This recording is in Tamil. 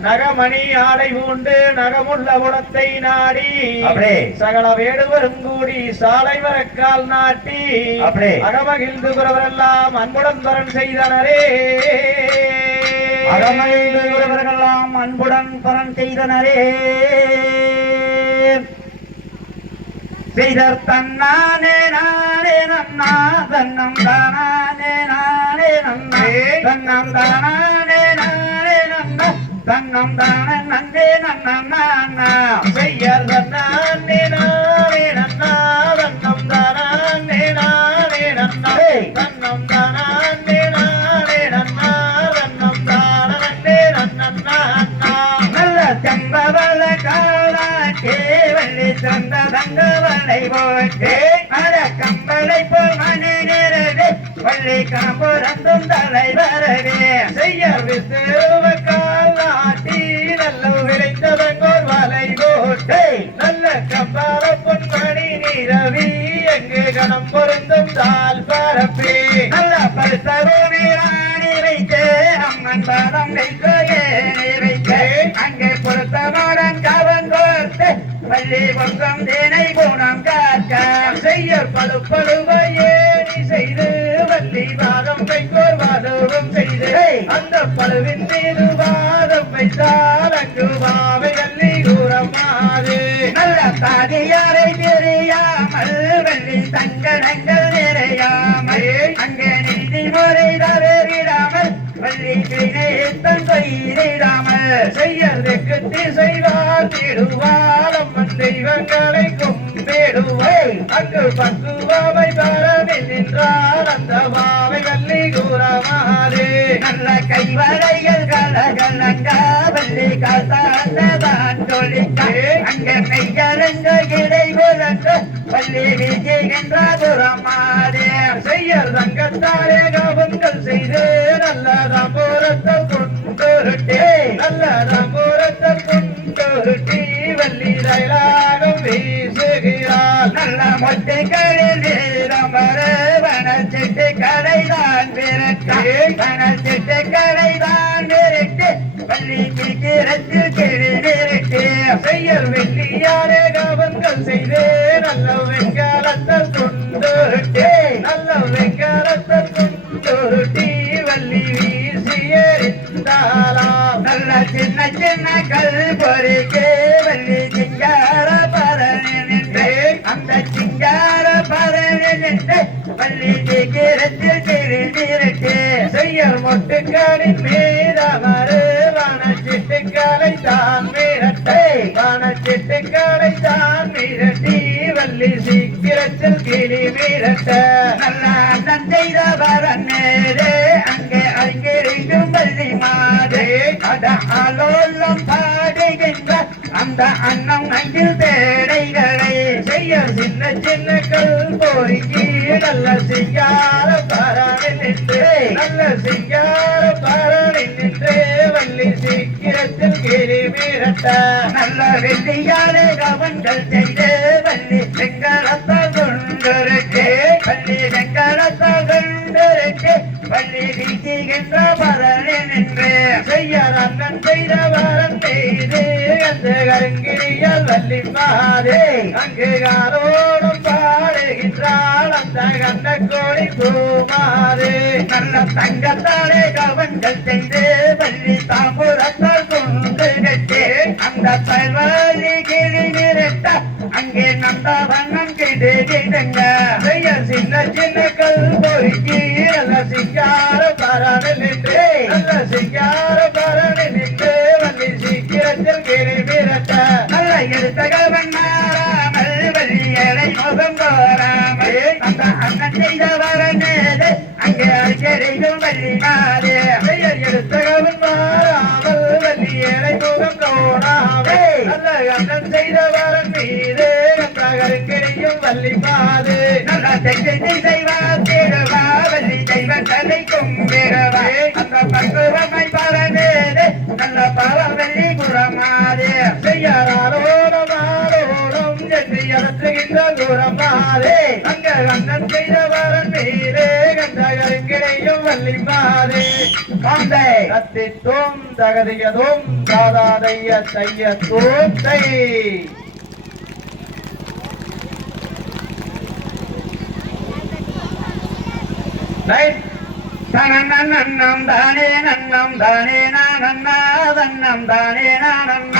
நகமணி ஆடை பூண்டு நகமுள்ள குணத்தை நாடி சகல வேடுவரும் கூடி சாலை வரக்கால் நாட்டி அகமகிழ்ந்து குறவரெல்லாம் அன்புடன் பரன் செய்தனரே அகமகிழ்ந்து குறவர்களெல்லாம் அன்புடன் பரன் செய்தனரே செய்தர் தன்னானே நானே நன்னா தன்னம் தானே நானே நன்னா தன்னம் தானே நானே நன்னா தன்னம் தானே நன்னே நன்னா செய்யர் தன்னானே நானே நன்னா தன்னம் தானே நானே நன்னா தன்னம் தானே நானே நன்னா தன்னம் தானே நன்னா நல்ல செம்பவள காலாட்டே வள்ளி சந்த தங்கவளை போட்டே அட கம்பளை போல் மணி நிறவே வள்ளி காம்புரந்தும் தலைவரவே செய்ய விசுவ காலாட்டி நல்ல விளைந்தவங்கோர் வலை போட்டே நல்ல கம்பார பொன்மணி நிறவி எங்கு கணம் பொருந்தும் தால் பரப்பே நல்ல பரிசரோனி ராணி வைத்தே அம்மன் பாதம் வைக்கோயே வைத்தே அங்கே பொருத்தனுடன் கவன் கோர்த்து வள்ளி பொங்கம் தேனை பூனம் காக்க செய்ய பழுப்பழுவையே நீ செய்து வள்ளி வாதம் வைக்கோர் வாதவும் செய்து அந்த பழுவின் மீது வாதம் வைத்தால் அங்கு மாவை வள்ளி கூறமாறு நல்ல தாதியாரை தெரியாமல் வள்ளி சங்கடங்கள் நிறையாமல் அங்கே நீதி முறை தவறிடாமல் வள்ளி கிணைத்தன் செய்திடாமல் செய்யறதுக்கு திசைவார் திடுவார் அம்மன் தெய்வங்களை கும்பிடுவாய் அங்கு பக்குவாவை பரவில் நின்றார் அந்த மாவை வள்ளி கூறமாறு நல்ல கைவரைகள் கலகலங்க வள்ளி காசாதான் சொல்லிக்க அங்கே மெய்யரங்க கிடை புலங்க வள்ளி விஜய்கின்ற புறமாறு செய்யர் தங்கத்தாரே கவங்கள் செய்து நல்ல ரம்பூரத்தை கொண்டொருட்டே நல்ல ரம்பூரத்தை கொண்டொருட்டி வள்ளி ரயிலாகம் வீசுகிறாள் நல்ல மொட்டைகளில் வீரமர வனச்சிட்டு கடைதான் விரட்டு வனச்சிட்டு கடைதான் விரட்டு வள்ளி கிரத்தில் கிழி விரட்டு செய்யர் வெள்ளியாரே கவங்கள் செய்து நல்ல வெங்காலத்தை கொண்டொருட்டே நல்ல வெங்காலத்தை கொண்டொருட்டி வள்ளி வீசி எறிந்தாளாம் நல்ல சின்ன சின்ன கல் பொறிக்கு வள்ளி சிங்கார பரணி நின்று அந்த சிங்கார பரணி நின்று வள்ளி கிரத்தில் கிழி விரட்டு செய்யர் மொட்டுக்களின் மீதமரு வனச்சிட்டுக்களை தான் மிரட்டை வனச்சிட்டுக்களை தான் மிரட்டி வள்ளி சீக்கிரத்தில் கிளி மிரட்ட நல்ல அண்ணன் செய்த வரநேரே அங்கே அங்கிருக்கும் வள்ளி மாதே அட ஆலோலம் பாடுகின்ற அந்த அன்னம் நெஞ்சில் தேடைகளை செய்யர் சின்ன சின்ன கல் பொறுக்கி நல்ல சிங்கார பரணி நின்று நல்ல சிங்கார பரணி நின்று வள்ளி சீக்கிரத்தில் கிளி மிரட்ட நல்ல வெள்ளியாலே கவன்கள் செய்து வள்ளி வெங்கலத்தால் கொண்டிருக்கு வள்ளி வெங்கலத்தால் கொண்டிருக்கு வள்ளி வீசுகின்ற பரணி நின்று செய்யர் அண்ணன் செய்த வரம் செய்து அந்த கருங்கிரியால் வள்ளி மாதே அங்கு காலோடும் பாடுகின்றாள் அந்த கண்ண கோடி பூமாதே நல்ல தங்கத்தாலே கவன்கள் செய்து வள்ளி தாம்பூரத்தால் கொண்டு கட்டு அந்த தல்வாரி கிளி நிறுத்த அங்கே நந்த வண்ணம் கிடுகிடுங்க செய்யர் சின்ன சின்ன கல் பொறுக்கி நல்ல சிங்கார பரணி நின்று நல்ல சிங்கார பரணி நின்று வள்ளி சீக்கிரத்தில் கிளி மிரட்ட நல்ல எடுத்த கவன் மாறாமல் வள்ளியலை முகம் போறாமல் அந்த அண்ணன் செய்த வரநேது அங்கே அடிக்கடிக்கும் வள்ளி மாறு செய்யர் எடுத்தகவன் மாறாமல் வள்ளி ஏழை முகம் தோணாமே நல்ல அண்ணன் செய்த வரன் மீது அந்த கருங்கிரியும் வள்ளி மாது நல்ல செய்வா தேடுவா வள்ளி தெய்வ தலை கும்பிடுவா அந்த பக்குவமை பரநேது நல்ல பரவள்ளி குரமாறு செய்யறாரோடும் ஆரோடும் என்று இறத்துகின்ற குரமாதே அங்க அண்ணன் செய்த வரன் மீது கந்த கருங்கிரியும் வள்ளி மாது காந்தை கத்தி தோம் தகதியதும் தாதாதைய தைய தோத்தை நன்னம் தானே நன்னம் தானே நான் நன்னா தன்னம் தானே நான்